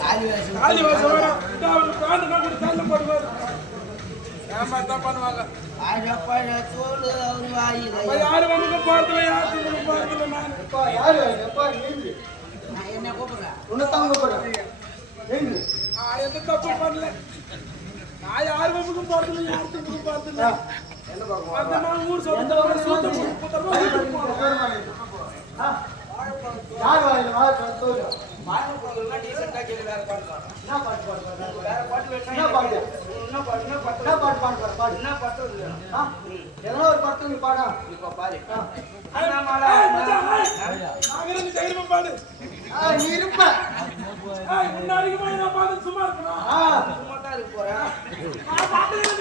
காலி வாசம் வேணும் அவர் பிராண்டுனா கூட தள்ள போடுவார் ஏமாத்தான் பண்ணுவாங்க அப்ப யாரு வந்து பார்த்தல பார்த்தல நான் அப்பா, யாரு? நான் என்ன பாட்டு அந்த நான் ஊர் சொல்ல சூத்த புத்தரமா வீட்டுக்கு போறேன் என்ன பாட்டு என்ன பாட்டு? என்ன பாட்டு எதனா ஒரு பாட்டு நீ பாடா. ஆ. ஏய், பாடு நீ இருப்ப. ஏய், நான் பாட்டு சும்மா இருக்கணும் ஆ. நான் பாட்டு நீ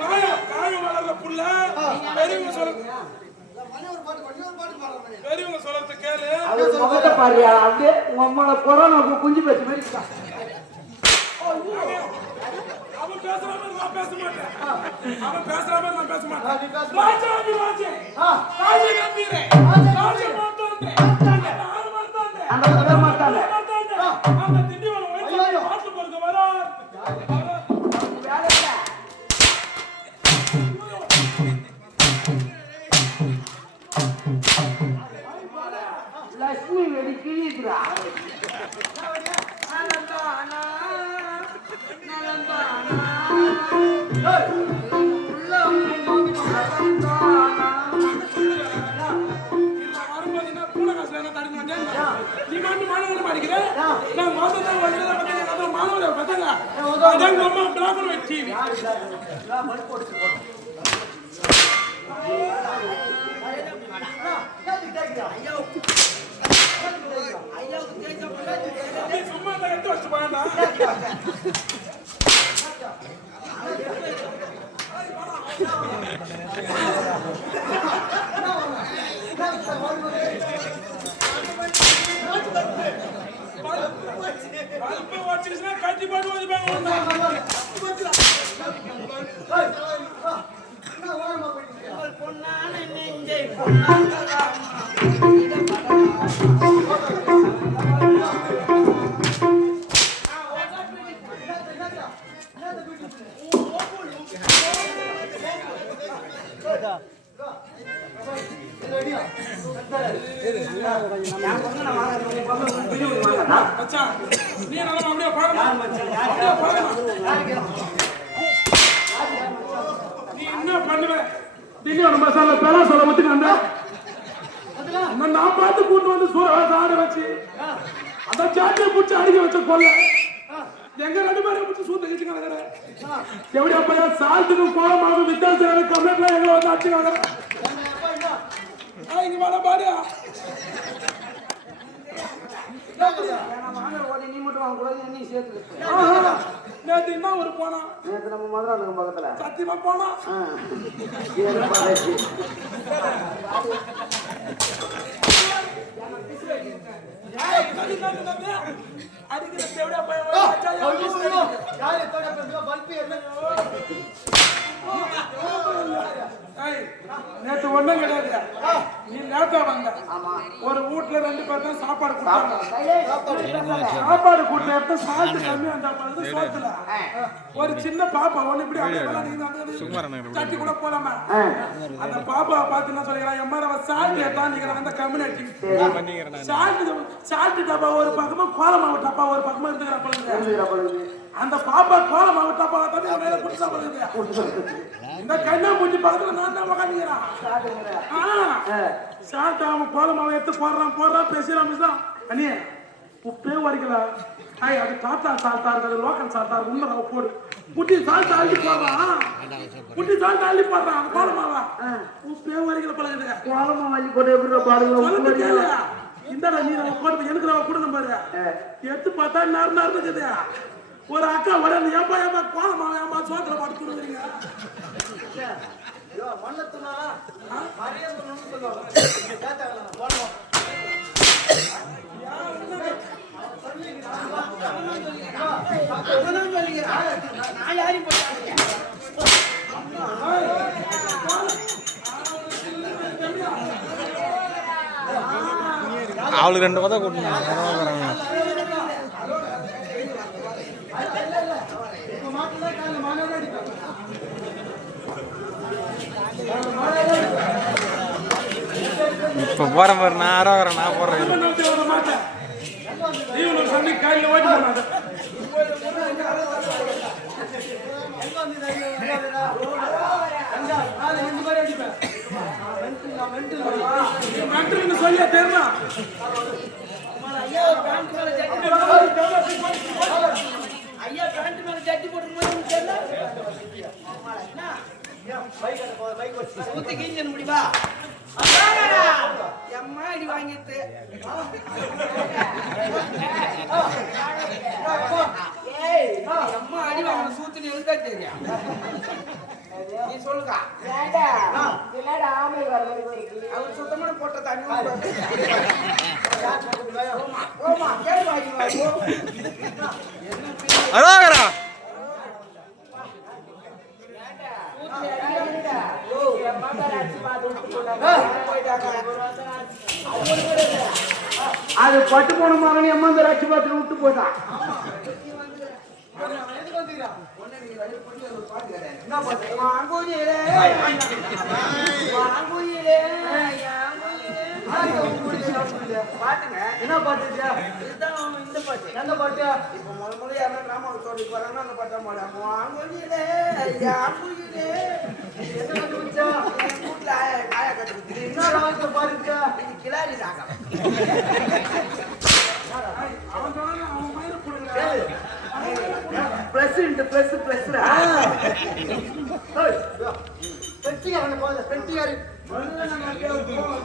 காயம் காயம் வளர்ற புள்ள. பெரியவங்க சொல்ல பெரியவங்க சொல்றது கேளு. முகத்தை பாருயா அப்படியே உங்க அம்மால கொரோனா குஞ்சு பேச்சு மாதிரி பேசுற மாதிரி நான் பேச மாட்டேன். அவன் பேசுற மாதிரி நான் பேச மாட்டேன். நீ ராஜே ஆ. ராஜ கம்பீரே. ராஜ அந்த அந்த திண்டிவனம் ஐயோ. போறது நான் மாதம் தான் வந்து பார்த்தேன் அதான் மாணவரை பார்த்தாங்க அதான் உங்க அம்மா பிளாக் பண்ணி டிவி நீ சும்மா இருந்தா எடுத்து வச்சு பாருடா பல்பு நான் நான் பார்த்து கூட்டு வந்து சூற ஆட வச்சு அந்த சாட்டியை பிடிச்சி அடிக்க வச்ச கொல்ல எங்க ரெண்டு பேரும் பிடிச்சி சூத்த கழிச்சு கிடக்குற எப்படி அப்ப சால்ட்டுக்கும் கோலமாகும் வித்தியாசம் கம்ப்ளைண்ட்லாம் எங்க வந்து அடிச்சு ஆ, இங்க வர பாரு நீ மட்டும் வாங்க கூடாது நீ சேர்த்து நேத்து என்ன ஒரு போனா நேற்று நம்ம மதுராந்தகம் பக்கத்துல சத்தியமா போனா. அடிக்கிற தேவடியா போய் யாரு பல்பி என்ன ஏய், நேத்து ஒண்ணும் கிடையாது நீ லேட்டா வந்த. ஒரு வீட்ல ரெண்டு பேர் தான் சாப்பாடு கொடுத்தாங்க. சாப்பாடு கொடுத்த இடத்த கம்மியா இருந்தா பாருங்க சோத்துல ஒரு சின்ன பாப்பா ஒண்ணு இப்படி வந்து தட்டி கூட போலாமா அந்த பாப்பாவை பார்த்து என்ன சொல்லிக்கிறான் எம்மா அவ சால்ட் ஏத்தாண்டிக்கிறான் அந்த கம்யூனிட்டி சால்ட் சால்ட் டப்பா ஒரு பக்கமா கோலமாவு டப்பா ஒரு பக்கமா இருந்துக்கிற பொழுது அந்த பாப்பா கோலமாவு டப்பா மேல குடிச்சா பொழுது இந்த கண்ணா மூஞ்சி பக்கத்துல நான் தான் உக்காந்துக்கிறான். சால்ட் அவன் கோலமாவை எடுத்து போடுறான் போடுறான் பேசுறான் பேசுறான் அண்ணே உப்பே வரைக்கல ஐய் அது டாட்டா சால்ட்டா இருக்குது லோக்கல் சால்ட்டா இருக்கு உண்மை போடு. முட்டி சால்ட் அள்ளி போடுறான் முட்டி சால்ட் அள்ளி போடுறான் அந்த கோலமாவா உப்பே வரைக்கல பழகுது கோலமா வாங்கி போட்டு எப்படி பாருங்க. இந்தாடா நீ நம்ம போட்டு எனக்கு நம்ம கொடுங்க பாரு. எடுத்து பார்த்தா நறு இருக்குது. ஒரு அக்கா உடனே ஏப்பா ஏப்பா கோலமா ஏப்பா சோத்துல போட்டு கொடுக்குறீங்க நான் யாரையும் அவளுக்கு ரெண்டு பதம் கூட்டணும் இப்ப மாட்டல கால மானவே அடிப்பாங்க இப்போ போகிற மாதிரி நான் ஆரோ வரேன் நான் போடுறேன் இவன் நம்பி வர மாட்டேன் நீ உனக்கு சண்டை காலையில் ஓட்டி போனாத எங்க வந்து எங்க கால இப்போ பேரும் பாரு மென்டல் நான் மென்டல் நீ மென்டல்னு சொல்லியா ஐயா பேண்ட் மேல ஜட்டி போட்டு தெரியல பைக் பைக் வச்சு முடிவா? எம்மா அடி வாங்கிட்டு எம்மா அடி வாங்க சூத்து எழுதா தெரியும் நீ சொல்லுக்கா அவர் சுத்தமான போட்ட தண்ணி கேள்வி வாங்கி அரோகரா அது பட்டு போன மகன் எம்மா இந்த ரட்சி பாத்திரம் விட்டு வந்துக்கிறா என்ன பாட்டு? இந்த பாட்டு எந்த பாட்டு இப்ப முத முத யாருன்னா கிராம தோட்டத்துக்கு வராங்கன்னா அந்த பாட்டை பாடுவாங்க வாங்குயிலே, யாங்குயிலே. என்ன கண்டுபிடிச்சா வீட்டுல காயா கொடுத்துரு. என்ன ராகத்தை பாருங்க இது கிளாரி ராகம். அவன் சொன்னா அவன் மயிரை கொடுங்க Plus into plus, plus ரா. பெட்டிக்காரங்க போகுது பெட்டிக்காரி முதல்ல நம்ம அப்படியே போ,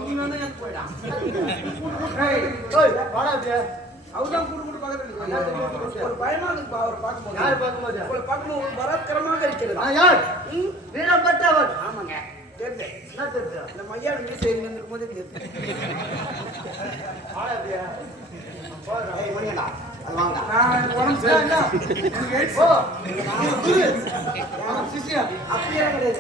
நீ வேணா எனக்கு போயிடா. ஓய். வாடா அப்படியே. அவர்தான் கூடு கூடு பார்க்கறது? ஒரு பயமா இருக்குப்பா அவரை பார்க்கும்போது. யார் பார்க்கும்போது? உங்களை பார்க்கும்போது ஒரு பலாத்காரமாக இருக்கிறது. யார்? வீரப்பட்டவர். ஆமாங்க. தெரியுது. என்ன தெரியுது இந்த மையாடு மீசை போதே. அப்படியெல்லாம் கிடையாது.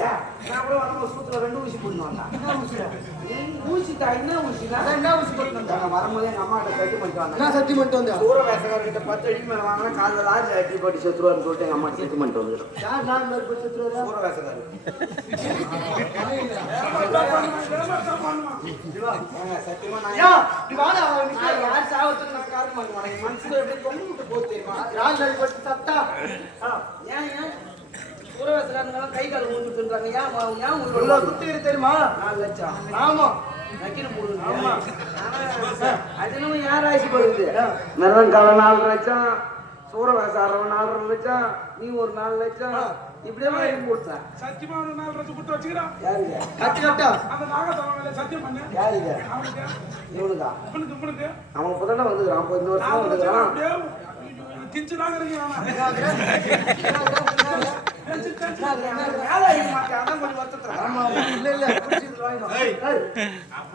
நான் கூட சூத்துல ரெண்டு ஊசி போட்டுன்னு வந்தேன். என்ன ம், ஊசிதா, என்ன ஊசினா? அதான் என்ன ஊசி போட்டு வந்தா? நான் வரும்போது எங்க அம்மா கிட்ட கட்டி பண்ணிட்டு வந்தேன். என்ன சத்தி மட்டும் வந்தா சூர வேஷக்காரர்கிட்ட பத்து அடிக்கு மேல வாங்கினா காலைல லாரில அடி போட்டு சொல்லிட்டு அம்மா செத்து பண்ணிட்டு வந்துடும் யார் நான் மேல் சத்தியமா நான் நான் நிக்க. யார் சாவத்துக்கு நான் காரணம் மனசுல எப்படி தெரியுமா? மேல் போட்டு சத்தா. ஏன் ஏன் கை கால் ஊந்துட்டுன்றாங்க. ஏன் வா- ஏன் குத்து இருக்கு தெரியுமா? நாலு லட்சம். ஆமா. மிருதங்கால நாலு லட்சம் சூரவேசாரம் நாலரை லட்சம் நீ ஒரு நாலு லட்சம். இப்படியே வாங்கி கொடுத்தேன். சத்தியமா அவனுக்கு நாலு லட்சம் கொடுத்து வச்சுக்கிறான் யாருங்க? கட்டு கட்டா? அந்த நாகத்தவன் மேல சத்தியம் பண்ணு. யாருங்க? இவனுக்கா? இவனுக்கு இவனுக்கு? அவன் புதன வந்துக்கிறான் இந்த வருஷம் நாலு வந்துக்கிறான் அப்படியே கிஞ்சு நாங்க இருக்கிறான் வேலை மாட்டேன் அதான் கொஞ்சம் வருத்தத்துறேன் இல்ல இல்ல குடிச்சிட்டு வாங்கிடும்